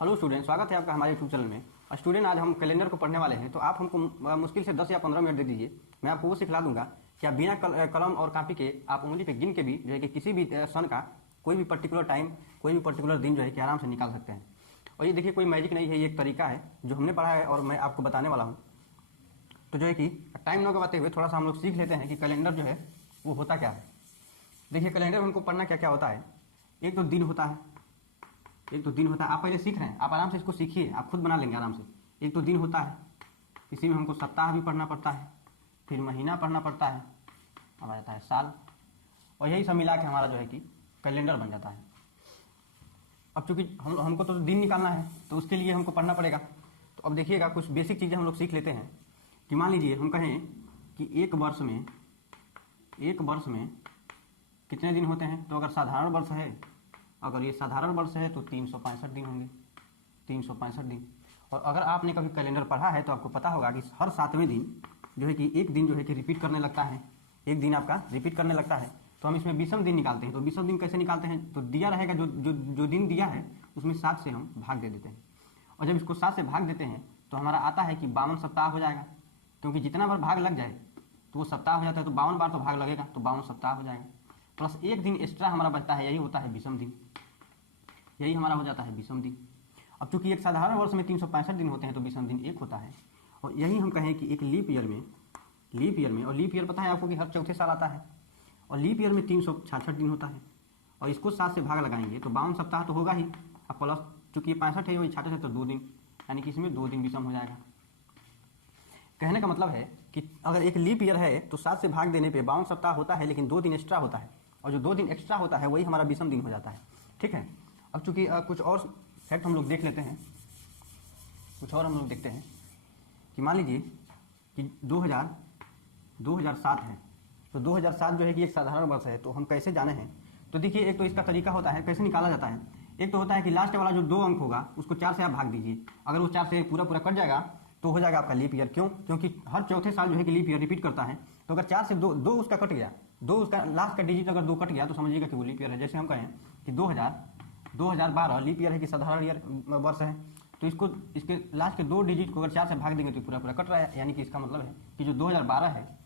Hello student, स्वागत है आपका हमारे यूट्यूब चैनल में। स्टूडेंट, आज हम कैलेंडर को पढ़ने वाले हैं, तो आप हमको मुश्किल से 10 या 15 मिनट दे दीजिए। मैं आपको वो सिखला दूंगा कि आप बिना कलम और कॉपी के आप उंगली पे गिन के भी जो है कि किसी भी सन का कोई भी पर्टिकुलर टाइम, कोई भी पर्टिकुलर दिन जो है कि आराम से निकाल सकते हैं। और ये देखिए, कोई मैजिक नहीं है, ये एक तरीका है जो हमने पढ़ा है और मैं आपको बताने वाला हूँ। तो जो है कि टाइम न गवाते हुए थोड़ा सा हम लोग सीख लेते हैं कि कैलेंडर जो है वो होता क्या है। देखिए, कैलेंडर में हमको पढ़ना क्या क्या होता है। एक तो दिन होता है, आप पहले सीख रहे हैं, आप आराम से इसको सीखिए, आप खुद बना लेंगे आराम से। एक तो दिन होता है, इसी में हमको सप्ताह भी पढ़ना पड़ता है, फिर महीना पढ़ना पड़ता है, अब आ जाता है साल, और यही सब मिला के हमारा जो है कि कैलेंडर बन जाता है। अब चूंकि हमको तो दिन निकालना है, तो उसके लिए हमको पढ़ना पड़ेगा। तो अब देखिएगा, कुछ बेसिक चीज़ें हम लोग सीख लेते हैं कि मान लीजिए हम कहें कि एक वर्ष में कितने दिन होते हैं। तो अगर साधारण वर्ष है, अगर ये साधारण वर्ष है तो 365 दिन होंगे, 365 दिन। और अगर आपने कभी कैलेंडर पढ़ा है तो आपको पता होगा कि हर 7वें दिन जो है कि एक दिन जो है कि रिपीट करने लगता है, एक दिन आपका रिपीट करने लगता है। तो हम इसमें विषम दिन निकालते हैं। तो विषम दिन कैसे निकालते हैं, तो दिया रहेगा जो दिन दिया है उसमें 7 से हम भाग दे देते हैं, और जब इसको 7 से भाग देते हैं तो हमारा आता है कि 52 सप्ताह हो जाएगा। क्योंकि जितना बार भाग लग जाए तो वो सप्ताह हो जाता है, तो 52 बार तो भाग लगेगा, तो 52 सप्ताह हो जाएगा। प्लस एक दिन एक्स्ट्रा हमारा बचता है, यही होता है विषम दिन, यही हमारा हो जाता है विषम दिन। अब चूंकि एक साधारण वर्ष में 365 दिन होते हैं तो विषम दिन एक होता है। और यही हम कहें कि एक लीप ईयर में, और लीप ईयर पता है आपको कि हर चौथे साल आता है, और लीप ईयर में 366 दिन होता है। और इसको 7 से भाग लगाएंगे तो 52 सप्ताह तो होगा ही, अब प्लस चूंकि 65 है, वही 66 है, तो 2 दिन, यानी कि इसमें 2 दिन विषम हो जाएगा। कहने का मतलब है कि अगर एक लीप ईयर है तो 7 से भाग देने पे 52 सप्ताह होता है, लेकिन 2 दिन एक्स्ट्रा होता है, और जो 2 दिन एक्स्ट्रा होता है वही हमारा विषम दिन हो जाता है। ठीक है। अब चूंकि कुछ और फैक्ट हम लोग देख लेते हैं, देखते हैं कि मान लीजिए कि 2007 है, तो 2007 जो है कि एक साधारण वर्ष है। तो हम कैसे जाने हैं, तो देखिए, एक तो इसका तरीका होता है कैसे निकाला जाता है। एक तो होता है कि लास्ट वाला जो 2 अंक होगा उसको 4 से आप भाग दीजिए। अगर वो 4 से पूरा कट जाएगा तो हो जाएगा आपका लीप ईयर। क्यों? क्योंकि हर चौथे साल जो है कि लीप ईयर रिपीट करता है। तो अगर 4 से 2 उसका कट गया, 2 उसका लास्ट का डिजिट अगर 2 कट गया तो समझिएगा कि वो लीप ईयर है। जैसे हम कहें कि 2012 लीप ईयर है कि साधारण ईयर वर्ष है, तो इसके लास्ट के 2 डिजिट को अगर 4 से भाग देंगे तो पूरा कट रहा है, यानी कि इसका मतलब है कि जो 2012 है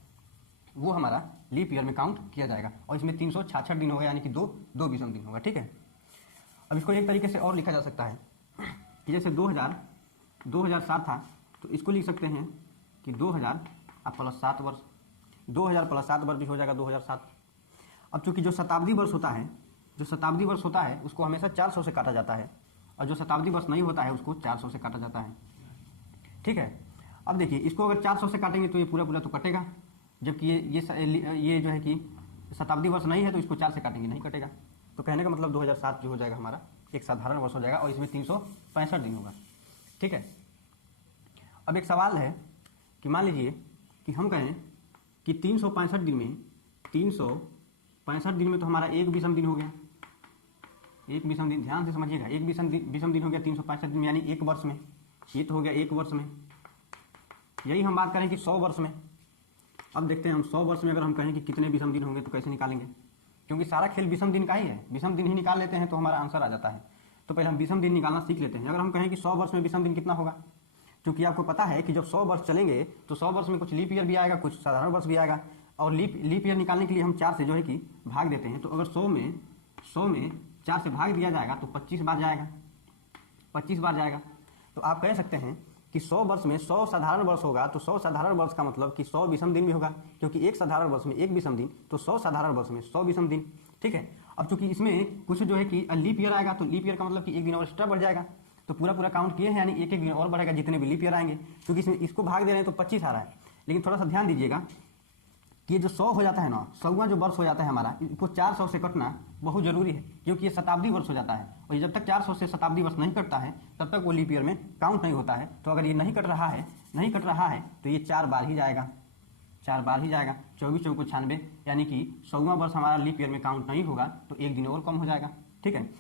वो हमारा लीप ईयर में काउंट किया जाएगा, और इसमें 366 दिन होगा, यानी कि दो विषम दिन होगा। ठीक है। अब इसको एक तरीके से और लिखा जा सकता है कि जैसे 2007 था, तो इसको लिख सकते हैं कि 2000 प्लस 7 वर्ष, 2000 प्लस 7 वर्ष भी हो जाएगा 2007। अब चूंकि जो शताब्दी वर्ष होता है उसको हमेशा 400 से काटा जाता है, और जो शताब्दी वर्ष नहीं होता है उसको 400 से काटा जाता है। ठीक है। अब देखिए, इसको अगर 400 से काटेंगे तो ये पूरा तो कटेगा, जबकि ये जो है कि शताब्दी वर्ष नहीं है तो इसको 4 से काटेंगे, नहीं कटेगा। तो कहने का मतलब 2007 जो हो जाएगा हमारा एक साधारण वर्ष हो जाएगा, और इसमें 365 दिन होगा। ठीक है। अब एक सवाल है कि मान लीजिए कि हम कहें कि 365 दिन में तो हमारा एक विषम दिन हो गया, एक विषम दिन, ध्यान से समझिएगा, एक विषम दिन हो गया 365 दिन, यानी एक वर्ष में। ये तो हो गया एक वर्ष में। यही हम बात करें कि 100 वर्ष में। अब देखते हैं हम 100 वर्ष में अगर हम कहें कि कितने विषम दिन होंगे तो कैसे निकालेंगे, क्योंकि सारा खेल विषम दिन का ही है। विषम दिन ही निकाल लेते हैं तो हमारा आंसर आ जाता है। तो पहले हम विषम दिन निकालना सीख लेते हैं। अगर हम कहें कि 100 वर्ष में विषम दिन कितना होगा, क्योंकि आपको पता है कि जब 100 वर्ष चलेंगे तो 100 वर्ष में कुछ लीप ईयर भी आएगा, कुछ साधारण वर्ष भी आएगा, और लीप ईयर निकालने के लिए हम 4 से जो है कि भाग देते हैं। तो अगर 100 में 4 से भाग दिया जाएगा तो 25 बार जाएगा। तो आप कह सकते हैं कि 100 वर्ष में 100 साधारण वर्ष होगा, तो 100 साधारण वर्ष का मतलब कि 100 विषम दिन भी होगा, क्योंकि एक साधारण वर्ष में एक विषम दिन, तो 100 साधारण वर्ष में 100 विषम दिन। ठीक है। अब चूंकि इसमें कुछ जो है कि लीप ईयर आएगा, तो लीप ईयर का मतलब कि एक दिन और एक्स्ट्रा बढ़ जाएगा, तो पूरा काउंट किए हैं, यानी एक दिन और बढ़ेगा जितने भी लीप ईयर आएंगे। क्योंकि इसमें इसको भाग दे रहे हैं तो 25 आ रहा है। लेकिन थोड़ा सा ध्यान दीजिएगा कि ये जो 100 हो जाता है ना, 100वां जो वर्ष हो जाता है हमारा, इसको 400 से कटना बहुत जरूरी है, क्योंकि ये शताब्दी वर्ष हो जाता है, और जब तक 400 से शताब्दी वर्ष नहीं कटता है तब तक वो लीप ईयर में काउंट नहीं होता है। तो अगर ये नहीं कट रहा है तो ये 4 बार ही जाएगा, 24 चौको 96, यानी कि 100वां वर्ष हमारा लीप ईयर में काउंट नहीं होगा, तो एक दिन और कम हो जाएगा। ठीक है।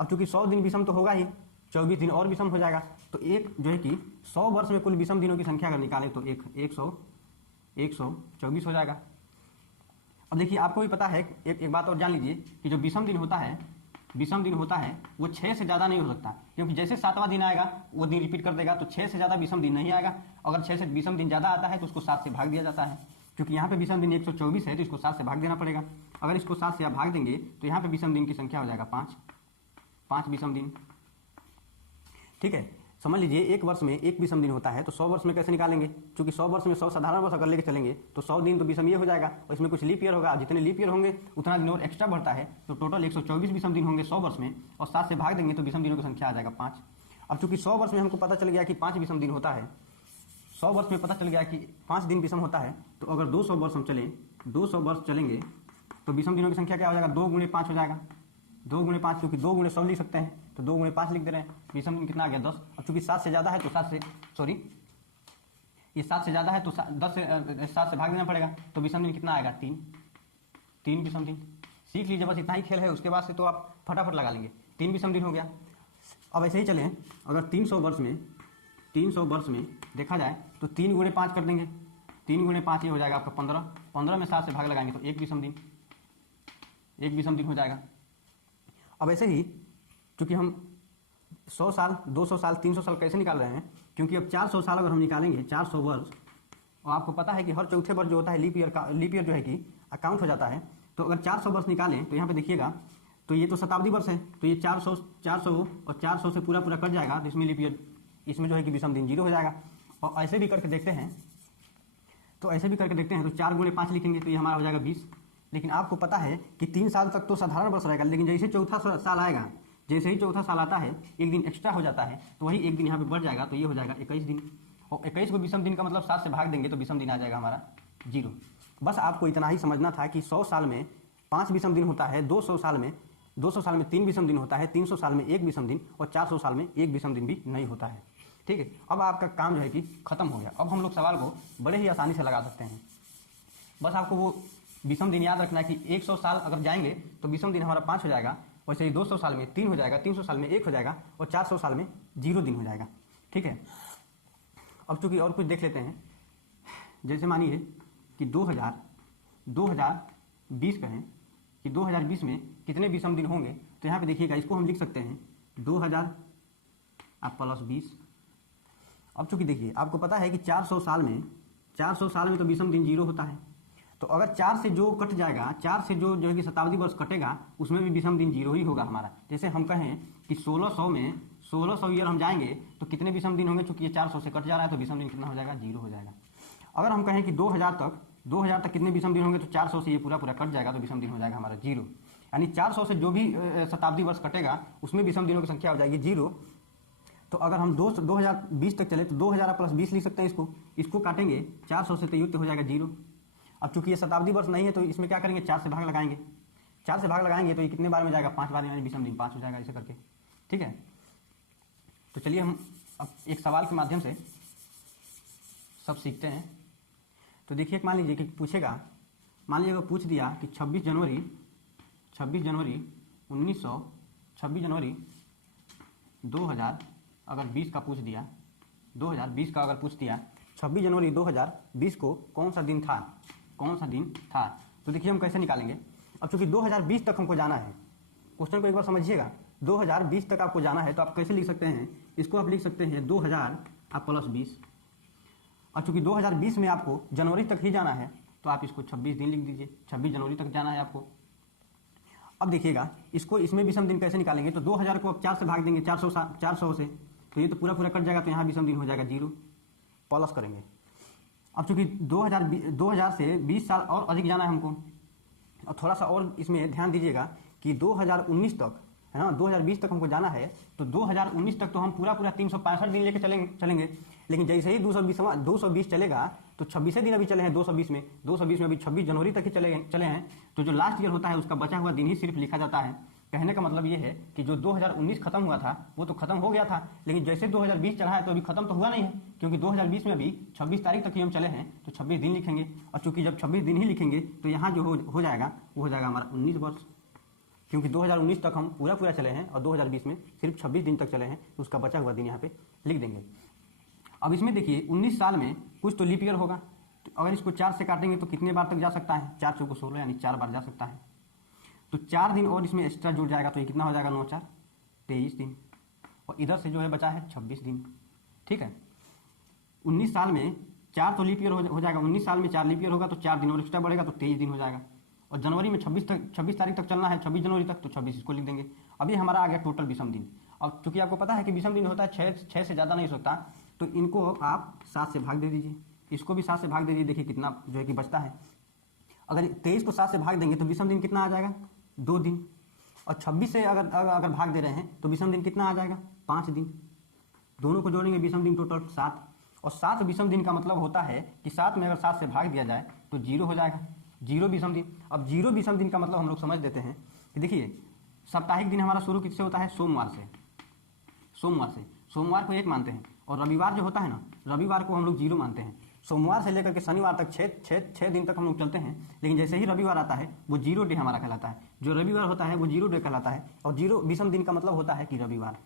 अब चूंकि 100 दिन विषम तो होगा ही, 24 दिन और विषम हो जाएगा, तो एक जो है कि 100 वर्ष में कुल विषम दिनों की संख्या अगर निकालें तो 124 हो जाएगा। अब देखिए, आपको भी पता है, एक बात और जान लीजिए कि जो विषम दिन होता है विषम दिन होता है वो 6 से ज़्यादा नहीं हो सकता, क्योंकि जैसे 7वां दिन आएगा वो दिन रिपीट कर देगा, तो 6 से ज़्यादा विषम दिन नहीं आएगा। अगर 6 से विषम दिन ज़्यादा आता है तो उसको 7 से भाग दिया जाता है, क्योंकि यहाँ पे विषम दिन 124 है तो इसको 7 से भाग देना पड़ेगा। अगर इसको 7 से आप भाग देंगे तो यहाँ पे विषम दिन की संख्या हो जाएगा 5 विषम दिन। ठीक है, समझ लीजिए एक वर्ष में एक विषम दिन होता है, तो 100 वर्ष में कैसे निकालेंगे? क्योंकि 100 वर्ष में 100 साधारण वर्ष अगर लेके चलेंगे तो 100 दिन तो विषम ये हो जाएगा, और इसमें कुछ लीप ईयर होगा। जितने लीप ईयर होंगे उतना दिन और एक्स्ट्रा बढ़ता है, तो टोटल 124 विषम दिन होंगे 100 वर्ष में, और 7 से भाग देंगे तो विषम दिनों की संख्या आ जाएगा 5। अब चूंकि 100 वर्ष में हमको पता चल गया कि 5 विषम दिन होता है, 100 वर्ष में पता चल गया कि 5 दिन विषम होता है, तो अगर 200 वर्ष हम चलें, 200 वर्ष चलेंगे तो विषम दिनों की संख्या क्या हो जाएगा? 2 गुणे 5 हो जाएगा। 2 गुणे 5, क्योंकि 2 गुणे 100 लिख सकते हैं, तो 2 गुणे 5 लिख दे रहे हैं। विषम दिन कितना आ गया? 10। अब चूंकि 7 से ज़्यादा है तो 7 से ज़्यादा है तो 10 से 7 से भाग देना पड़ेगा, तो विषम दिन कितना आएगा? 3 विषम दिन। सीख लीजिए, बस इतना ही खेल है, उसके बाद से तो आप फटाफट लगा लेंगे। 3 विषम दिन हो गया। अब ऐसे ही चलें, अगर 300 वर्ष में देखा जाए तो 3 गुणे 5 कर देंगे, 3 गुणे 5 ये हो जाएगा आपका 15। 15 में 7 से भाग लगाएंगे तो 1 विषम दिन हो जाएगा। अब ऐसे ही चूंकि हम 100 साल, 200 साल, 300 साल कैसे निकाल रहे हैं, क्योंकि अब 400 साल अगर हम निकालेंगे, 400 वर्ष, और आपको पता है कि हर चौथे वर्ष जो होता है लीप ईयर जो है कि अकाउंट हो जाता है, तो अगर 400 वर्ष निकालें तो यहाँ पे देखिएगा, तो ये तो शताब्दी वर्ष है, तो ये 400 और 400 से पूरा कट जाएगा, तो इसमें लीप ईयर, इसमें जो है कि विषम दिन 0 हो जाएगा। और ऐसे भी करके देखते हैं तो 4 गुणे 5 लिखेंगे तो ये हमारा हो जाएगा 20। लेकिन आपको पता है कि 3 साल तक तो साधारण वर्ष रहेगा, लेकिन जैसे चौथा साल आएगा, जैसे ही चौथा साल आता है, एक दिन एक्स्ट्रा हो जाता है, तो वही एक दिन यहाँ पे बढ़ जाएगा, तो ये हो जाएगा 21 दिन। और 21 को विषम दिन का मतलब 7 से भाग देंगे तो विषम दिन आ जाएगा हमारा 0। बस आपको इतना ही समझना था कि 100 साल में 5 विषम दिन होता है, 200 साल में 3 विषम दिन होता है, 300 साल में 1 विषम दिन, और 400 साल में 1 विषम दिन भी नहीं होता है। ठीक है, अब आपका काम जो है कि खत्म हो गया। अब हम लोग सवाल को बड़े ही आसानी से लगा सकते हैं। बस आपको वो विषम दिन याद रखना है कि 100 साल अगर जाएंगे तो विषम दिन हमारा 5 हो जाएगा, वैसे ही 200 साल में 3 हो जाएगा, 300 साल में 1 हो जाएगा, और 400 साल में 0 दिन हो जाएगा। ठीक है, अब चूंकि और कुछ देख लेते हैं, जैसे मानिए कि 2020 कहें कि 2020 में कितने विषम दिन होंगे, तो यहाँ पे देखिएगा, इसको हम लिख सकते हैं 2000 प्लस 20। अब चूंकि देखिए आपको पता है कि 400 साल में तो विषम दिन 0 होता है, तो अगर 4 से जो कट जाएगा, 4 से जो है कि शताब्दी वर्ष कटेगा, उसमें भी विषम दिन 0 ही होगा हमारा। जैसे हम कहें कि 1600 ईयर हम जाएंगे तो कितने विषम दिन होंगे, चूंकि ये 400 से कट जा रहा है तो विषम दिन कितना हो जाएगा? 0 हो जाएगा। अगर हम कहें कि 2000 तक कितने विषम दिन होंगे, तो 400 से ये पूरा कट जाएगा, तो विषम दिन हो जाएगा हमारा 0। यानी 400 से जो भी शताब्दी वर्ष कटेगा उसमें विषम दिनों की संख्या हो जाएगी 0। तो अगर हम 2020 तक चले तो 2000 प्लस 20 लिख सकते हैं, इसको काटेंगे 400 से, तो युक्त हो जाएगा 0। अब चूंकि ये शताब्दी वर्ष नहीं है तो इसमें क्या करेंगे? 4 से भाग लगाएंगे। 4 से भाग लगाएंगे तो ये कितने बार में जाएगा? 5 बार में, यानी विषम दिन 5 हो जाएगा, ऐसे करके। ठीक है, तो चलिए हम अब एक सवाल के माध्यम से सब सीखते हैं। तो देखिए, मान लीजिए कि पूछेगा, मान लीजिए पूछ दिया कि 26 जनवरी 2000 अगर 20 का पूछ दिया, 2020 का अगर पूछ दिया, 26 जनवरी 2020 को कौन सा दिन था? तो देखिए हम कैसे निकालेंगे। अब चूंकि 2020 तक हमको जाना है, क्वेश्चन को एक बार समझिएगा, 2020 तक आपको जाना है, तो आप कैसे लिख सकते हैं? इसको आप लिख सकते हैं 2000 प्लस 20। और चूंकि 2020 में आपको जनवरी तक ही जाना है, तो आप इसको 26 दिन लिख दीजिए, 26 जनवरी तक जाना है आपको। अब देखिएगा, इसमें विषम दिन कैसे निकालेंगे, तो 2000 को आप 4 से भाग देंगे, 400 से, तो ये तो पूरा कट जाएगा, तो यहाँ विषम दिन हो जाएगा 0, प्लस करेंगे। अब चूंकि 2000 से 20 साल और अधिक जाना है हमको, और थोड़ा सा और इसमें ध्यान दीजिएगा कि 2019 तक है ना, 2020 तक हमको जाना है, तो 2019 तक तो हम पूरा 365 दिन लेके चलेंगे। लेकिन जैसे ही 220 चलेगा तो 26 दिन अभी चले हैं 220 में अभी 26 जनवरी तक ही चले हैं, तो जो लास्ट ईयर होता है उसका बचा हुआ दिन ही सिर्फ लिखा जाता है। कहने का मतलब ये है कि जो 2019 खत्म हुआ था वो तो खत्म हो गया था, लेकिन जैसे 2020 चला है तो अभी खत्म तो हुआ नहीं है, क्योंकि 2020 में अभी 26 तारीख तक ही हम चले हैं, तो 26 दिन लिखेंगे। और चूंकि जब 26 दिन ही लिखेंगे तो यहाँ जो हो जाएगा वो हो जाएगा हमारा 19 वर्ष, क्योंकि 2019 तक हम पूरा चले हैं और 2020 में सिर्फ 26 दिन तक चले हैं, तो उसका बचा हुआ दिन यहाँ पे लिख देंगे। अब इसमें देखिए 19 साल में कुछ तो लीप ईयर होगा, तो अगर इसको 4 से काटेंगे तो कितने बार तक जा सकता है? 4 चौको 16, यानी 4 बार जा सकता है। तो 4 दिन और इसमें एक्स्ट्रा जुड़ जाएगा, तो ये कितना हो जाएगा, 9 4 23 दिन, और इधर से जो है बचा है 26 दिन। ठीक है, 19 साल में 4 तो लीप ईयर हो जाएगा, 19 साल में 4 लीप ईयर होगा तो 4 दिन और एक्स्ट्रा बढ़ेगा तो 23 दिन हो जाएगा। और जनवरी में 26 तारीख तक चलना है, 26 जनवरी तक, तो 26 इसको लिख देंगे। अभी हमारा आ गया टोटल विषम दिन। अब चूंकि आपको पता है कि विषम दिन होता है 6 से ज़्यादा नहीं हो सकता, तो इनको आप 7 से भाग दे दीजिए, इसको भी 7 से भाग दे दीजिए। देखिए कितना जो है कि बचता है। अगर 23 को 7 से भाग देंगे तो विषम दिन कितना आ जाएगा, 2 दिन। और 26 से अगर भाग दे रहे हैं तो विषम दिन कितना आ जाएगा, 5 दिन। दोनों को जोड़ेंगे विषम दिन टोटल 7, और 7 विषम दिन का मतलब होता है कि 7 में अगर 7 से भाग दिया जाए तो 0 हो जाएगा, 0 विषम दिन। अब 0 विषम दिन का मतलब हम लोग समझ देते हैं कि देखिए साप्ताहिक दिन हमारा शुरू किससे होता है, सोमवार से। सोमवार को 1 मानते हैं, और रविवार जो होता है ना, रविवार को हम लोग 0 मानते हैं। सोमवार से लेकर के शनिवार तक 6 दिन तक हम लोग चलते हैं, लेकिन जैसे ही रविवार आता है वो 0 डे हमारा कहलाता है। जो रविवार होता है वो 0 डे कहलाता है, और 0 विषम दिन का मतलब होता है कि रविवार।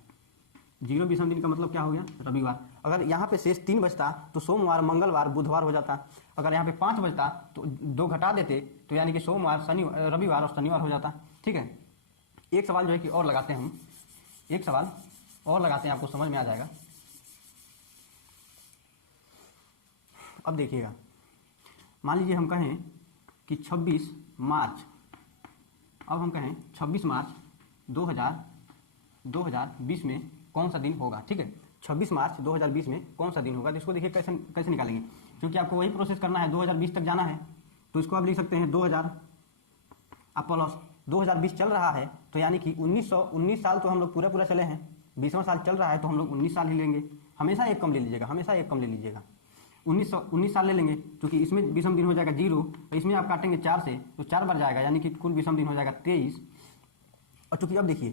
0 विषम दिन का मतलब क्या हो गया, रविवार। अगर यहाँ पे शेष 3 बचता तो सोमवार, मंगलवार, बुधवार हो जाता। अगर यहाँ पे 5 बचता तो 2 घटा देते, तो यानी कि सोमवार, रविवार और शनिवार हो जाता। ठीक है, एक सवाल जो है कि और लगाते हैं हम, एक सवाल और लगाते हैं, आपको समझ में आ जाएगा। अब देखिएगा, मान लीजिए हम कहें कि 26 मार्च, अब हम कहें 26 मार्च 2020 में कौन सा दिन होगा। ठीक है, 26 मार्च 2020 में कौन सा दिन होगा, तो इसको देखिए कैसे निकालेंगे। क्योंकि आपको वही प्रोसेस करना है, 2020 तक जाना है, तो इसको आप लिख सकते हैं 2000 अब प्लस 2020 चल रहा है, तो यानी कि 19 साल तो हम लोग पूरा चले हैं, 20वां साल चल रहा है तो हम लोग 19 साल ही लेंगे। हमेशा एक कम ले लीजिएगा, 19 साल ले लेंगे, क्योंकि इसमें विषम दिन हो जाएगा 0, तो इसमें आप काटेंगे 4 से तो 4 बार जाएगा, यानी कि कुल विषम दिन हो जाएगा 23। और चूंकि अब देखिए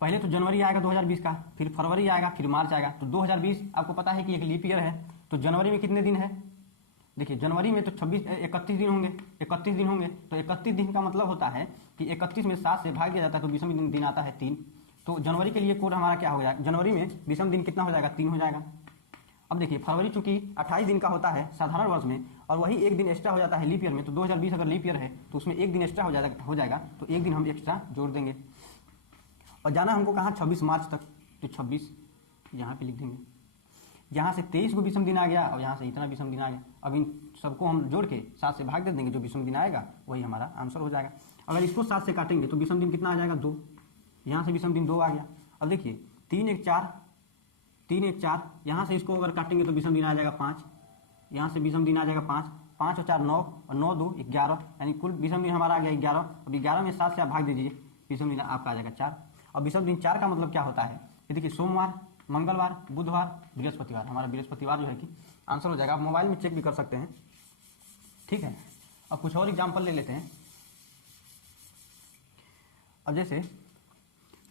पहले तो जनवरी आएगा 2020 का, फिर फरवरी आएगा, फिर मार्च आएगा, तो 2020 आपको पता है कि एक लीप ईयर है, तो जनवरी में कितने दिन है, देखिए जनवरी में तो 31 दिन होंगे, 31 दिन होंगे, तो 31 दिन का मतलब होता है कि 31 में 7 से भाग दिया जाता है तो विषम दिन आता है 3। तो जनवरी के लिए कोड हमारा क्या हो जाएगा, जनवरी में विषम दिन कितना हो जाएगा, 3 हो जाएगा। अब देखिए फरवरी चूंकि 28 दिन का होता है साधारण वर्ष में, और वही एक दिन एक्स्ट्रा हो जाता है लीप ईयर में, तो 2020 अगर लीप ईयर है तो उसमें एक दिन एक्स्ट्रा हो जाएगा, तो एक दिन हम एक्स्ट्रा जोड़ देंगे। और जाना हमको कहाँ, 26 मार्च तक, तो 26 यहाँ पे लिख देंगे। यहाँ से 23 को विषम दिन आ गया, और यहाँ से इतना विषम दिन आ गया। अब इन सबको हम जोड़ के 7 से भाग दे देंगे, जो विषम दिन आएगा वही हमारा आंसर हो जाएगा। अगर इसको 7 से काटेंगे तो विषम दिन कितना आ जाएगा, 2। यहाँ से विषम दिन 2 आ गया। अब देखिए 3 1 4, यहाँ से इसको अगर काटेंगे तो विषम दिन आ जाएगा 5, यहाँ से विषम दिन आ जाएगा 5, 5 और 4 9, और 9 2 11, यानी कुल विषम दिन हमारा आ गया 11। अब 11 में 7 से आप भाग दीजिए, विषम दिन आपका आ जाएगा 4। अब विषम दिन 4 का मतलब क्या होता है, ये देखिए सोमवार, मंगलवार, बुधवार, बृहस्पतिवार, हमारा बृहस्पतिवार जो है कि आंसर हो जाएगा। आप मोबाइल में चेक भी कर सकते हैं। ठीक है, अब कुछ और एग्जाम्पल ले लेते हैं। अब जैसे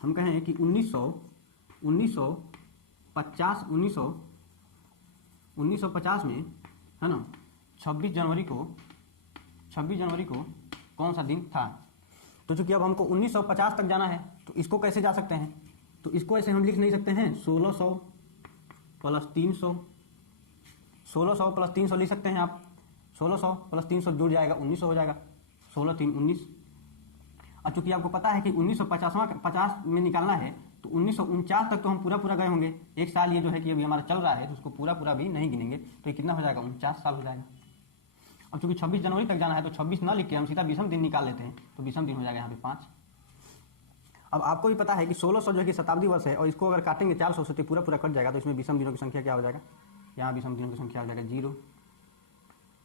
हम कहें कि 1950 में है ना, 26 जनवरी को कौन सा दिन था। तो चूंकि अब हमको 1950 तक जाना है, तो इसको कैसे जा सकते हैं, तो इसको ऐसे हम लिख नहीं सकते हैं, 1600 प्लस 300, 1600 प्लस 300 लिख सकते हैं आप। 1600 प्लस 300 जुड़ जाएगा 1900 हो जाएगा, 16 3 19। और चूंकि आपको पता है कि 1950 में निकालना है, तो 1949 तक तो हम पूरा गए होंगे। एक साल ये जो है कि अभी हमारा चल रहा है, तो उसको पूरा भी नहीं गिनेंगे, तो ये कितना हो जाएगा, 49 साल हो जाएगा। अब चूंकि 26 जनवरी तक जाना है, तो 26 ना लिख के हम सीधा विषम दिन निकाल लेते हैं, तो विषम दिन हो जाएगा यहाँ पे 5। अब आपको भी पता है कि 1600 जो है कि शताब्दी वर्ष है, और इसको अगर काटेंगे 400 से तो पूरा कट जाएगा, तो इसमें विषम दिनों की संख्या क्या हो जाएगा, यहाँ विषम दिनों की संख्या हो जाएगा 0,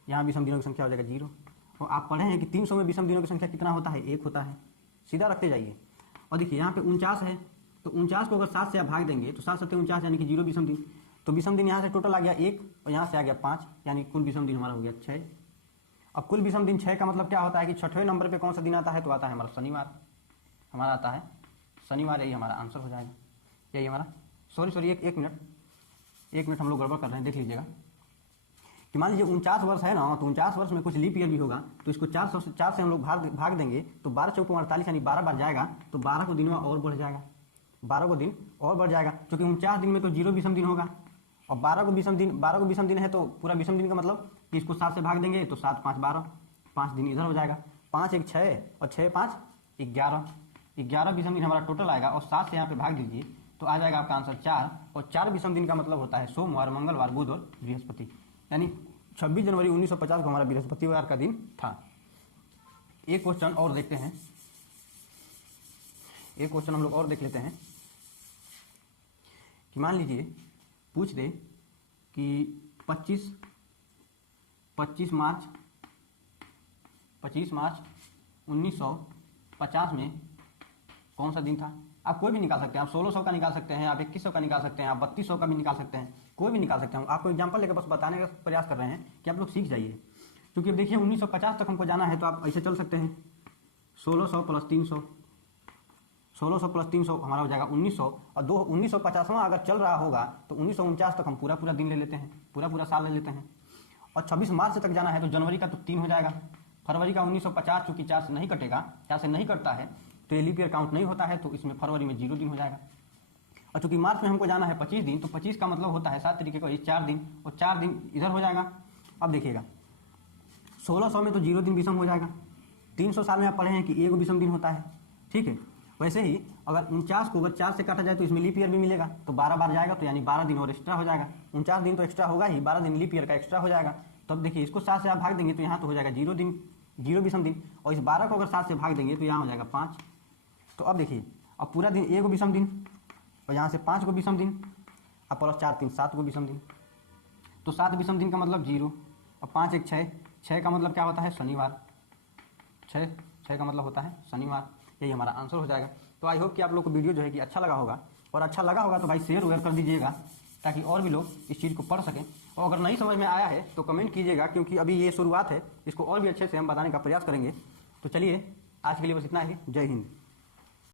यहाँ विषम दिनों की संख्या हो जाएगा 0। और आप पढ़े हैं कि 300 में विषम दिनों की संख्या कितना होता है, 1 होता है। सीधा रखते जाइए। और देखिए यहाँ पे 49 है, तो 49 को अगर 7 से आप भाग देंगे तो 7 7 49, यानी कि 0 विषम दिन। तो विषम दिन यहाँ से टोटल आ गया 1, और यहाँ से आ गया 5, यानी कुल विषम दिन हमारा हो गया 6। अब कुल विषम दिन 6 का मतलब क्या होता है कि 6वें नंबर पे कौन सा दिन आता है, तो आता है हमारा शनिवार, हमारा आता है शनिवार, यही हमारा आंसर हो जाएगा। यही हमारा सॉरी एक मिनट हम लोग गड़बड़ कर रहे हैं, देख लीजिएगा कि मान लीजिए 49 वर्ष है ना, तो 49 वर्ष में कुछ लीप ईयर भी होगा, तो इसको 4 से हम लोग भाग देंगे, तो 12 चौको 48, यानी 12 बार जाएगा, तो 12 को दिन और बढ़ जाएगा, 12 को दिन और बढ़ जाएगा, क्योंकि 49 दिन में तो 0 विषम दिन होगा, और 12 को विषम दिन है, तो पूरा विषम दिन का मतलब कि इसको 7 से भाग देंगे, तो 7 5 12, 5 दिन इधर हो जाएगा, 5 1 6 और 6 5 11 विषम दिन हमारा टोटल आएगा और 7 से यहाँ पे भाग दीजिए तो आ जाएगा आपका आंसर 4। और 4 विषम दिन का मतलब होता है सोमवार, मंगलवार, बुध और बृहस्पति। यानी 26 जनवरी 1950 को हमारा बृहस्पतिवार का दिन था। एक क्वेश्चन और देखते हैं, एक क्वेश्चन हम लोग और देख लेते हैं कि मान लीजिए पूछ दे कि 25 मार्च 1950 में कौन सा दिन था। आप कोई भी निकाल सकते हैं, आप 1600 का निकाल सकते हैं, आप 2100 का निकाल सकते हैं, आप 3200 का भी निकाल सकते हैं, कोई भी निकाल सकते हैं। आपको एग्जांपल लेकर बस बताने का प्रयास कर रहे हैं कि आप लोग सीख जाइए। क्योंकि देखिए 1950 तक हमको जाना है तो आप ऐसे चल सकते हैं 1600 प्लस 300, 1600 प्लस 300 हमारा हो जाएगा 1900। और 1950वां अगर चल रहा होगा तो 1949 तक हम पूरा दिन ले लेते हैं, पूरा साल ले लेते हैं। और 26 मार्च तक जाना है तो जनवरी का तो 3 हो जाएगा, फरवरी का 1950 चूंकि 4 से नहीं कटेगा, 4 से नहीं कटता है तो ये लीप ईयर काउंट नहीं होता है, तो इसमें फरवरी में 0 दिन हो जाएगा। और चूंकि मार्च में हमको जाना है 25 दिन, तो 25 का मतलब होता है 7 तरीके का 4 दिन, और 4 दिन इधर हो जाएगा। अब देखिएगा 1600 में तो 0 दिन विषम हो जाएगा। 300 साल में आप पढ़े हैं कि 1 विषम दिन होता है, ठीक है। वैसे ही अगर 49 को अगर 4 से काटा जाए तो इसमें लीप ईयर भी मिलेगा, तो 12 बार जाएगा, तो यानी 12 दिन और एक्स्ट्रा हो जाएगा। 49 दिन तो एक्स्ट्रा होगा ही, 12 दिन लीप ईयर का एक्स्ट्रा हो जाएगा। तो अब देखिए इसको 7 से आप भाग देंगे तो यहाँ तो हो जाएगा 0 दिन, 0 विषम दिन। और इस 12 को अगर 7 से भाग देंगे तो यहाँ हो जाएगा 5। तो अब देखिए अब पूरा दिन 1 विषम दिन, और यहाँ से 5 को विषम दिन, अब प्लस 4 3 7 को विषम दिन। तो 7 विषम दिन का मतलब 0, और 5 1 6, 6 का मतलब क्या होता है शनिवार, 6 का मतलब होता है शनिवार। यही हमारा आंसर हो जाएगा। तो आई होप कि आप लोग को वीडियो जो है कि अच्छा लगा होगा, और अच्छा लगा होगा तो भाई शेयर वेयर कर दीजिएगा ताकि और भी लोग इस चीज़ को पढ़ सकें। और अगर नहीं समझ में आया है तो कमेंट कीजिएगा, क्योंकि अभी ये शुरुआत है, इसको और भी अच्छे से हम बताने का प्रयास करेंगे। तो चलिए आज के लिए बस इतना ही। जय हिंद।